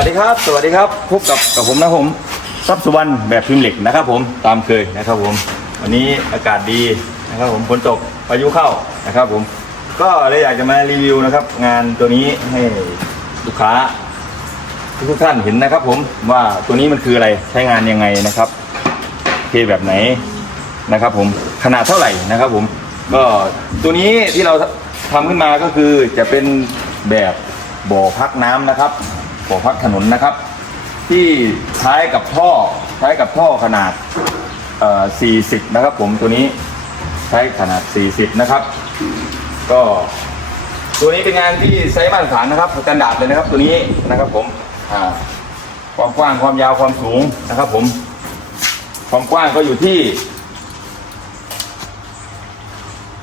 วัสดีครับ สวัสดีครับพบกับกับผมนะผมทรัพย์สุวรรณแบบพิมพ์เหล็กนะครับ ผมตามเคยนะครับผม วันนี้อากาศดีนะครับผมฝนตกพายุเข้านะครับ ผมก็เลยอยากจะมารีวิวนะครับ งานตัวนี้ให้ลูกค้าทุกท่านเห็นนะครับ ผมว่าตัวนี้มันคืออะไรใช้งานยังไงนะครับเทแบบไหนนะครับ ผมขนาดเท่าไหร่นะครับ ผมก็ตัวนี้ที่เราทำขึ้นมาก็คือจะเป็นแบบบ่อพักน้ำนะครับ บ่อพักถนนนะครับ ที่ใช้กับท่อใช้กับท่อขนาดเอ่อ40 นะครับ ผมตัวนี้ใช้ขนาด 40 นะครับ ก็ตัวนี้เป็นงานที่ใช้มาตรฐานนะครับสแตนดาร์ดเลยนะครับ ตัวนี้นะครับผมอ่าความกว้างความยาวความสูงนะครับ ผม ความกว้างก็อยู่ที่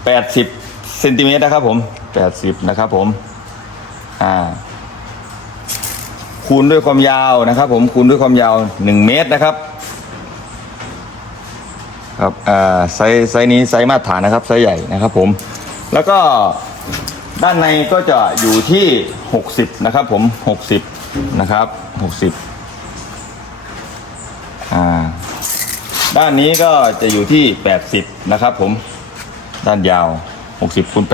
80เซนติเมตรนะครับ ผม 80 นะครับ ผมอ่า คูณด้วยความยาวนะครับ ผมคูณด้วยความยาว 1 เมตรนะครับครับอ่าไซส์ไซส์นี้ไซส์มาตรฐานนะครับไซส์ใหญ่นะครับผมแล้วก็ด้านในก็จะอยู่ที่ 60 นะครับผม 60 นะครับ 60อ่าด้านนี้ก็จะอยู่ที่ 80 นะครับผม ด้านยาว 60คูณ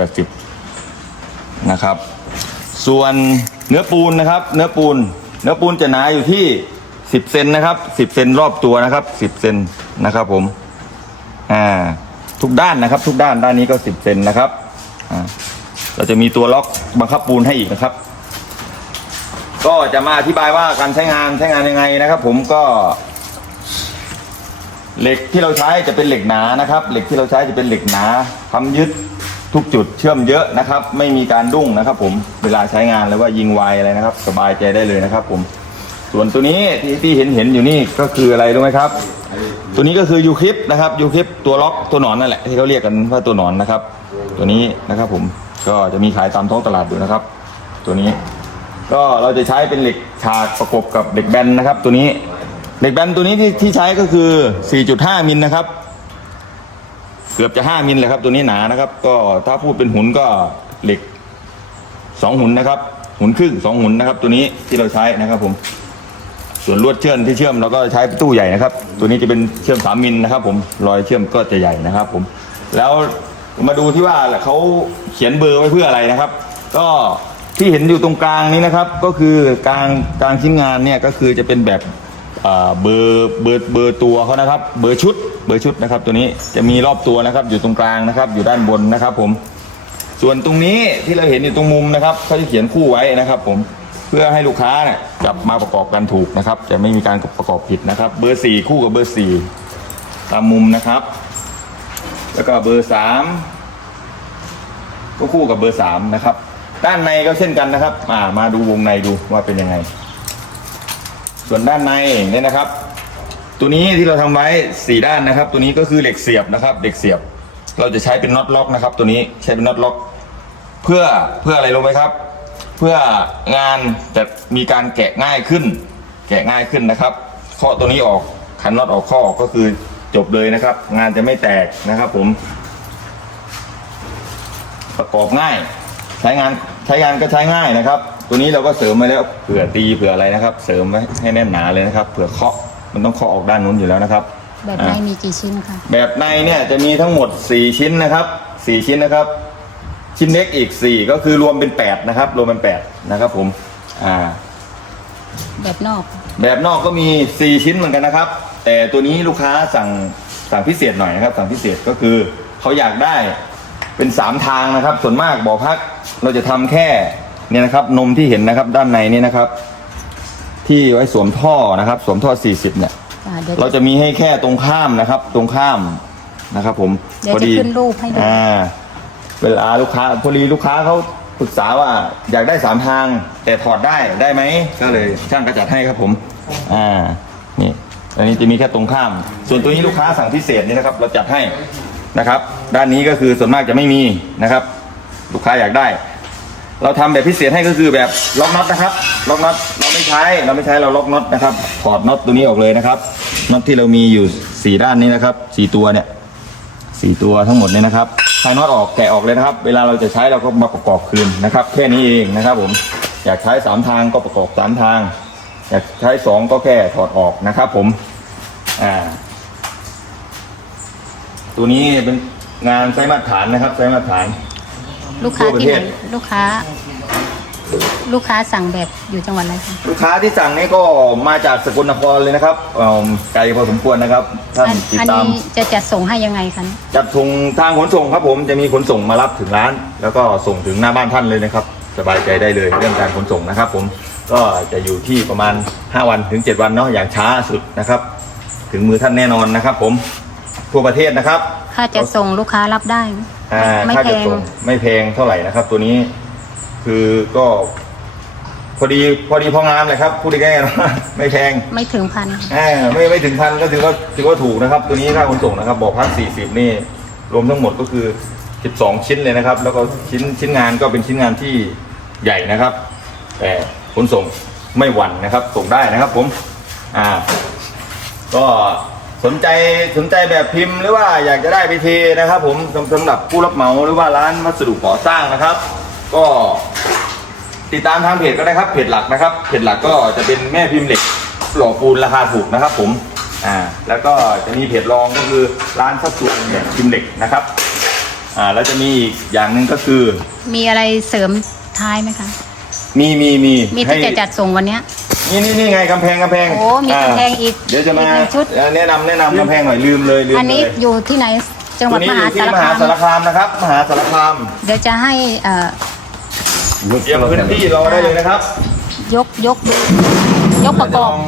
80 นะครับ ส่วนเนื้อปูนนะครับ เนื้อปูน เนื้อปูนจะหนาอยู่ที่ 10เซนนะครับ 10เซนรอบตัวนะครับ 10เซนนะครับผมอ่าทุกด้านนะครับ ทุกด้านด้านนี้ก็ 10เซนนะครับอ่าเราจะมีตัวล็อกบังคับปูนให้อีกนะครับ ก็จะมาอธิบายว่าการใช้งานใช้งานยังไงนะครับ ผมก็เหล็กที่เราใช้จะเป็นเหล็กหนานะครับ เหล็กที่เราใช้จะเป็นเหล็กหนาทำยึด ทุกจุดเชื่อมเยอะนะครับ ไม่มีการดุ้งนะครับ ผมเวลาใช้งานแล้วว่ายิงไวอะไรนะครับ สบายใจได้เลยนะครับ ผม ส่วนตัวนี้ที่ที่เห็นเห็นอยู่นี่ก็คืออะไรรู้ไหมครับ ตัวนี้ก็คือยูคลิปนะครับยูคลิปตัวล็อกตัวหนอนนั่นแหละที่เขาเรียกกันว่าตัวหนอนนะครับ ตัวนี้นะครับ ผมก็จะมีขายตามท้องตลาดอยู่นะครับ ตัวนี้ ก็เราจะใช้เป็นเหล็กฉากประกบกับเหล็กแบนนะครับ ตัวนี้เหล็กแบนตัวนี้ที่ที่ใช้ก็คือ 4.5 มิลนะครับ เกือบจะ5มิลเลยครับ ตัวนี้หนานะครับ ก็ถ้าพูดเป็นหุ่นก็เหล็ก2หุ่นนะครับ หุ่นครึ่ง2หุ่นนะครับ ตัวนี้ที่เราใช้นะครับผม ส่วนลวดเชื่อมที่เชื่อมเราก็ใช้ตู้ใหญ่นะครับ ตัวนี้จะเป็นเชื่อม3มิลนะครับ ผมรอยเชื่อมก็จะใหญ่นะครับ ผม แล้วมาดูที่ว่าเขาเขียนเบอร์ไว้เพื่ออะไรนะครับ ก็ที่เห็นอยู่ตรงกลางนี้นะครับ ก็คือกลางกลางชิ้นงานเนี่ยก็คือจะเป็นแบบเบอร์เบอร์เบอร์ตัวเขานะครับ เบอร์ชุด เบอร์ชุดนะครับ ตัวนี้จะมีรอบตัวนะครับ อยู่ตรงกลางนะครับ อยู่ด้านบนนะครับผม ส่วนตรงนี้ที่เราเห็นอยู่ตรงมุมนะครับเขาจะเขียนคู่ไว้นะครับ ผมเพื่อให้ลูกค้าเนี่ยจับมาประกอบกันถูกนะครับ จะไม่มีการประกอบผิดนะครับ เบอร์สี่คู่กับเบอร์สี่ตามมุมนะครับ แล้วก็เบอร์สามก็คู่กับเบอร์สามนะครับ ด้านในก็เช่นกันนะครับอ่ามาดูวงในดูว่าเป็นยังไง ส่วนด้านในเนี่ยนะครับ ตัวนี้ที่เราทำไว้สี่ด้านนะครับ ตัวนี้ก็คือเหล็กเสียบนะครับเหล็กเสียบ เราจะใช้เป็นน็อตล็อกนะครับ ตัวนี้ใช้เป็นน็อตล็อก เพื่อเพื่ออะไรรู้ไหมครับ เพื่องานจะมีการแกะง่ายขึ้น แกะง่ายขึ้นนะครับเคาะตัวนี้ออกขันน็อตออกข้อออกก็คือจบเลยนะครับ งานจะไม่แตกนะครับ ผม ประกอบง่าย ใช้งานใช้งานก็ใช้ง่ายนะครับ ตัวนี้เราก็เสริมไว้แล้วเผื่อตีเผื่ออะไรนะครับ เสริมไว้ให้แน่นหนาเลยนะครับเผื่อเคาะ มันต้องเคาะออกด้านนู้นอยู่แล้วนะครับแบบในอ่ามีกี่ชิ้นคะแบบในเนี่ยจะมีทั้งหมด 4 ชิ้นนะครับ 4 ชิ้นนะครับ ชิ้นเล็กอีก 4 ก็คือรวมเป็น 8 นะครับ รวมเป็น 8 นะครับผมอ่าแบบนอก แบบนอกก็มี 4 ชิ้นเหมือนกันนะครับ แต่ตัวนี้ลูกค้าสั่งสั่งพิเศษหน่อยนะครับ สั่งพิเศษก็คือเขาอยากได้เป็น 3 ทางนะครับ ส่วนมากบ่อพักเราจะทำแค่เนี่ยนะครับนมที่เห็นนะครับด้านในนี่นะครับ ที่ไว้สวมท่อนะครับ สวมท่อ 40 เนี่ย อ่าเดี๋ยวเราจะมีให้แค่ตรงข้ามนะครับ ตรงข้ามนะครับ ผมเดี๋ยวจะขึ้นรูปให้ดู อ่าเวลาลูกค้าพอดีลูกค้าเขาปรึกษาว่าอยากได้สามทาง แต่ถอดได้ได้ไหมก็เลยช่างกระจัดให้ครับผม อ่านี่อันนี้จะมีแค่ตรงข้าม ส่วนตัวนี้ลูกค้าสั่งพิเศษนี่นะครับ เราจัดให้นะครับ ด้านนี้ก็คือส่วนมากจะไม่มีนะครับ ลูกค้าอยากได้ เราทำแบบพิเศษให้ก็คือแบบล็อกน็อตนะครับล็อกน็อตเราไม่ใช้เราไม่ใช้เราล็อกน็อตนะครับถอดน็อตตัวนี้ออกเลยนะครับน็อตที่เรามีอยู่สี่ด้านนี้นะครับสี่ตัวเนี่ยสี่ตัวทั้งหมดเนี่ยนะครับคลายน็อตออกแกะออกเลยนะครับ เวลาเราจะใช้เราก็มาประกอบคืนนะครับ แค่นี้เองนะครับผมอยากใช้สามทางก็ประกอบสามทาง อยากใช้สองก็แค่ถอดออกนะครับ ผมอ่าตัวนี้เป็นงานไซส์มาตรฐานนะครับไซส์มาตรฐาน ลูกค้าทั่วประที่เทไหนศลูกค้า ลูกค้าสั่งแบบอยู่จังหวัดอะไรคะลูกค้าที่สั่งนี่ก็มาจากสกลนครเลยนะครับเอิ่มไกลพอสมควรนะครับท่านอันติดอันตาม นี้จะจัดส่งให้ยังไงคะจัดส่งทางขนส่งครับผมจะมีขนส่งมารับถึงร้าน แล้วก็ส่งถึงหน้าบ้านท่านเลยนะครับ สบายใจได้เลยเรื่องการขนส่งนะครับ ผมก็จะอยู่ที่ประมาณ 5 วันถึง 7 วันเนาะอย่างช้าสุดนะครับ ถึงมือท่านแน่นอนนะครับ ผมทั่วประเทศนะครับ ค่าจัดส่งลูกค้ารับได้ อ่าไม่ค่าแพจัดงส่งไม่แพงเท่าไหร่นะครับ ตัวนี้คือก็ พอดีพอดีพองามเลยครับพูดง่ายๆนะไม่แพงไม่ถึงพันอ่าไม่ไม่ถึงพันก็ถือว่าถือว่าถูกนะครับ ตัวนี้ค่าขนส่งนะครับบอกพักสี่สิบนี่ รวมทั้งหมดก็คือสิบสองชิ้นเลยนะครับ แล้วก็ชิ้นชิ้นงานก็เป็นชิ้นงานที่ใหญ่นะครับ แต่ขนส่งไม่หวั่นนะครับ ส่งได้นะครับ ผม อ่า ก็ สนใจสนใจแบบพิมพ์หรือว่าอยากจะได้ไปเทนะครับ ผมสำสำหรับผู้รับเหมาหรือว่าร้านวัสดุก่อสร้างนะครับ ก็ติดตามทางเพจก็ได้ครับเพจหลักนะครับเพจหลักก็จะเป็นแม่พิมพ์เหล็กหล่อปูนราคาถูกนะครับ ผมอ่าแล้วก็จะมีเพจรองก็คือร้านพัสดุเนี่ยพิมพ์เหล็กนะครับอ่าแล้วจะมีอีกอย่างหนึ่งก็คือ มีอะไรเสริมท้ายไหมคะ มีมีมีมีที่จะจัดส่งวันเนี้ย นี่นี่นี่ไงกำแพงกำแพงโอ้มีกำแพงอีกเดี๋ยวจะมาอีกหนึ่งชุด แนะนำแนะนำกำแพงหน่อยลืมเลยลืมอันนี้เลยอยู่ที่ไหนจังหวัดตัวนี้มอหายู่ที่สารมหาคามสารคามนะครับมหาสารคามเดี๋ยวจะให้เอ่อเตรียมพื้นที่รอได้เลยนะครับยกยกดูยกประกอบลง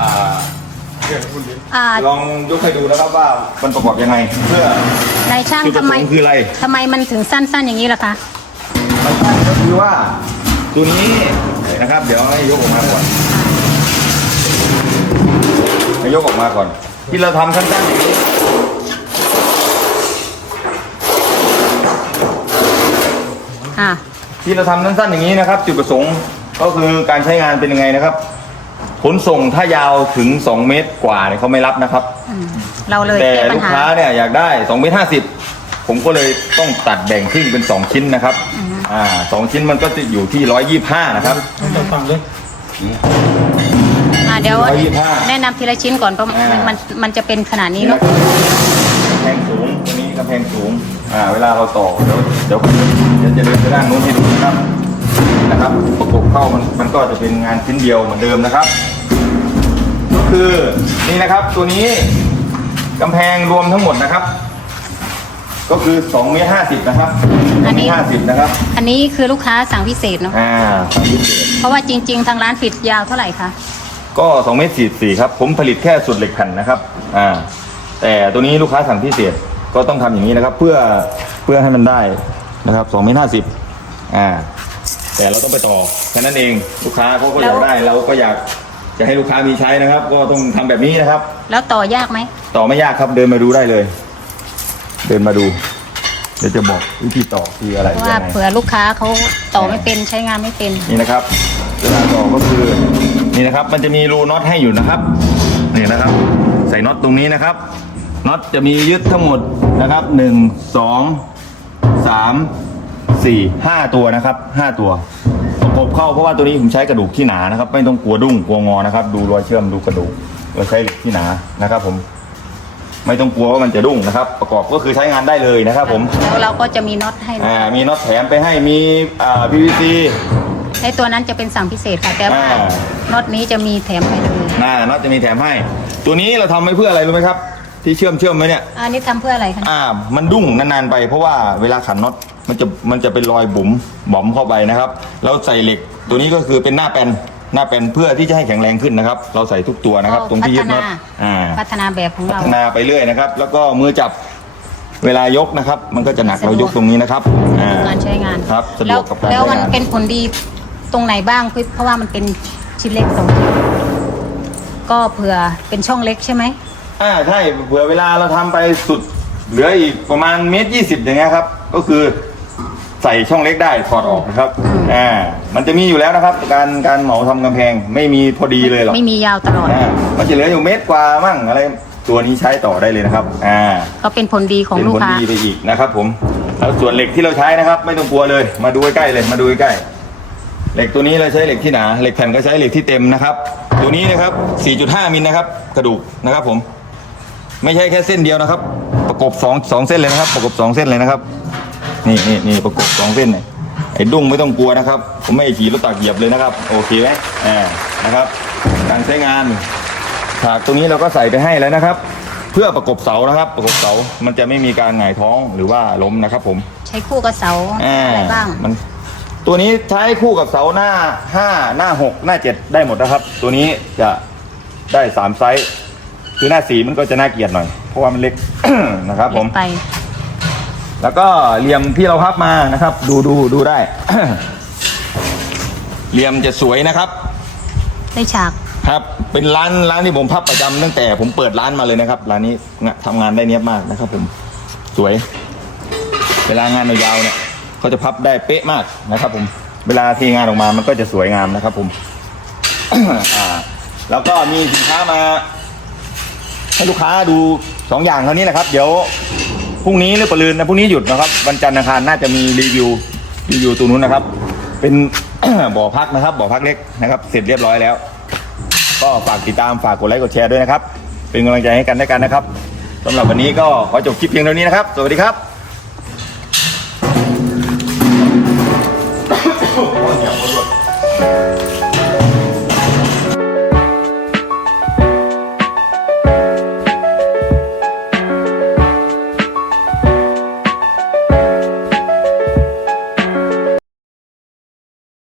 อ่าอ่าลองยกให้ดูนะครับว่ามันประกอบยังไง เพื่อนายช่างจุดประทำไมสงค์คืออะไร ทำไมมันถึงสั้นๆอย่างนี้ล่ะคะ มันสั้นก็คือว่าตัวนี้นะครับ เดี๋ยวให้ยกออกมาก่อน ให้ยกออกมาก่อน ที่เราทำสั้นๆอย่างนี้อ่าที่เราทำสั้นๆอย่างนี้นะครับ จุดประสงค์ก็คือการใช้งานเป็นยังไงนะครับ ขนส่งถ้ายาวถึง 2 เมตรกว่าเนี่ยเขาไม่รับนะครับ อืมเราเลยแต่แก้ปัลูญกหาค้าเนี่ยอยากได้2เมตร50 ผมก็เลยต้องตัดแบ่งครึ่งเป็น 2 ชิ้นนะครับ อ่าสองชิ้นมันก็จะอยู่ที่ 125 นะครับอ่าเดี๋ยว125แนะนำทีละชิ้นก่อนเพราะมันอ่ามัมันมันจะเป็นขนาดนี้นี่เนาะกำแพงสูงตัวนี้กำแพงสูง อ่า เวลาเราต่อ เดี๋ยวเดี๋ยวเดี๋ยวจะเดินไปด้านโน้นให้ดูนะครับนะครับ ประกบเข้ามันมันก็จะเป็นงานชิ้นเดียวเหมือนเดิมนะครับ ก็คือนี่นะครับตัวนี้กำแพงรวมทั้งหมดนะครับ ก็คือ2เมตร50นะครับ2เมตร50นะครับ อันนี้คือลูกค้าสั่งพิเศษเนาะอ่าสองพิเศษเพราะว่าจริง ๆ ทางร้านปิดยาวเท่าไหร่คะ ก็2เมตร44ครับผมผลิตแค่สุดเหล็กแผ่นนะครับอ่าแต่ตัวนี้ลูกค้าสั่งพิเศษก็ต้องทำอย่างนี้นะครับ เพื่อเพื่อให้มันได้นะครับ2เมตร50อ่าแต่เราต้องไปต่อแค่นั้นเองลูกค้าเขาก็อยากได้เราก็อยากจะให้ลูกค้ามีใช้นะครับ ก็ต้องทำแบบนี้นะครับ แล้วต่อยากไหมต่อไม่ยากครับเดินมาดูได้เลย เดินมาดู เดี๋ยวจะบอกวิธีต่อคืออะไรเพราะว่ายังไงเผื่อลูกค้าเขาต่อไม่เป็นใช้งานไม่เป็นนี่นะครับเวลาต่อก็คือ นี่นะครับ มันจะมีรูน็อตให้อยู่นะครับนี่นะครับ ใส่น็อตตรงนี้นะครับน็อตจะมียึดทั้งหมดนะครับหนึ่งสองสามสี่ห้าตัวนะครับห้าตัวประกบเข้าเพราะว่าตัวนี้ผมใช้กระดูกที่หนานะครับ ไม่ต้องกลัวดุ้งกลัวงอนะครับ ดูรอยเชื่อมดูกระดูกเราใช้เหล็กที่หนานะครับ ผม ไม่ต้องกลัวว่ามันจะดุ้งนะครับ ประกอบก็คือใช้งานได้เลยนะครับ ผมแล้วเราก็จะมีน็อตให้อ่ามีน็อตแถมไปให้มีอ่า PVC ในตัวนั้นจะเป็นสั่งพิเศษค่ะ แต่ว่าอ่า น็อตนี้จะมีแถมให้เลยน่าน็อตจะมีแถมให้ ตัวนี้เราทำไว้เพื่ออะไรรู้ไหมครับ ที่เชื่อมเชื่อมไว้เนี่ย อันนี้ทำเพื่ออะไรคะอ่า มันดุ้งนานๆไปเพราะว่าเวลาขันน็อตมันจะมันจะเป็นรอยบุ๋มบอมเข้าไปนะครับแล้วใส่เหล็กตัวนี้ก็คือเป็นหน้าแปนหน้าแปนเพื่อที่จะให้แข็งแรงขึ้นนะครับ เราใส่ทุกตัวนะครับ ตรงที่ยึดน็อตอ่า พัฒนาแบบของพัเราฒนาไปเรื่อยนะครับ แล้วก็มือจับเวลายกนะครับ มันก็จะหนักเรายกตรงนี้นะครับอ่า การใช้งานครับสะดแล้วกกับการแล้วใช้มันงาน เป็นผลดี ตรงไหนบ้างคือเพราะว่ามันเป็นชิ้นเล็กสองชิ้นก็เผื่อเป็นช่องเล็กใช่ไหมอ่าใช่เผื่อเวลาเราทำไปสุด เหลืออีกประมาณเมตรยี่สิบอย่างเงี้ยครับ ก็คือใส่ช่องเล็กได้ถอดออกนะครับ อ่า มันจะมีอยู่แล้วนะครับ การการเหมาทำกำแพงไม่มีพอดีเลยหรอกไม่มียาวตลอดอ่ามันจะเหลืออยู่เมตรกว่ามั่งอะไรตัวนี้ใช้ต่อได้เลยนะครับ อ่า ก็เป็นผลดีของเป็นลูกผลค้าดีไปอีกนะครับ ผมแล้วส่วนเหล็กที่เราใช้นะครับ ไม่ต้องกลัวเลย มาดูใกล้ๆเลยมาดูใกล้ๆ เหล็กตัวนี้เราใช้เหล็กที่หนาเหล็กแผ่นก็ใช้เหล็กที่เต็มนะครับ ตัวนี้นะครับ 4.5มิลนะครับ กระดูกนะครับผม ไม่ใช่แค่เส้นเดียวนะครับ ประกบสองสองเส้นเลยนะครับ ประกบสองเส้นเลยนะครับ นี่นี่นี่ประกบสองเส้นเลยไอ้ดุ้งไม่ต้องกลัวนะครับ ผมไม่ขี่รถตักเหยียบเลยนะครับ โอเคไหมอ่านะครับการใช้งานฉากตรงนี้เราก็ใส่ไปให้แล้วนะครับ เพื่อประกบเสานะครับ ประกบเสามันจะไม่มีการหงายท้องหรือว่าล้มนะครับ ผม ใช้คู่กับเสาอ่าอะไรบ้างมัน ตัวนี้ใช้คู่กับเสาหน้าห้าหน้าหกหน้าเจ็ดได้หมดนะครับ ตัวนี้จะได้สามไซส์คือหน้าสีมันก็จะน่าเกลียดหน่อย เพราะว่ามันเล็ก นะครับผม ไป แล้วก็เหลี่ยมที่เราพับมานะครับ ดูดูดูได้ เหลี่ยมจะสวยนะครับ ได้ฉาก ครับ เป็นร้านร้านที่ผมพับประจำตั้งแต่ผมเปิดร้านมาเลยนะครับ ร้านนี้งะทำงานได้เนียบมากนะครับ ผม สวย เวลางานยาวๆเนี่ย เขาจะพับได้เป๊ะมากนะครับ ผม เวลาเทงานออกมามันก็จะสวยงามนะครับ ผมแล้วก็มีสินค้ามาให้ลูกค้าดูสองอย่างเท่านี้นะครับ เดี๋ยวพรุ่งนี้หรือปรืนนะพรุ่งนี้หยุดนะครับ วันจันทร์อังคารน่าจะมีรีวิวรีวิวตัวนู้นนะครับ เป็นบ่อพักนะครับ บ่อพักเล็กนะครับ เสร็จเรียบร้อยแล้ว ก็ฝากติดตามฝากกดไลค์กดแชร์ด้วยนะครับ เป็นกำลังใจให้กันด้วยกันนะครับสำหรับวันนี้ก็ขอจบคลิปเพียงเท่านี้นะครับ สวัสดีครับ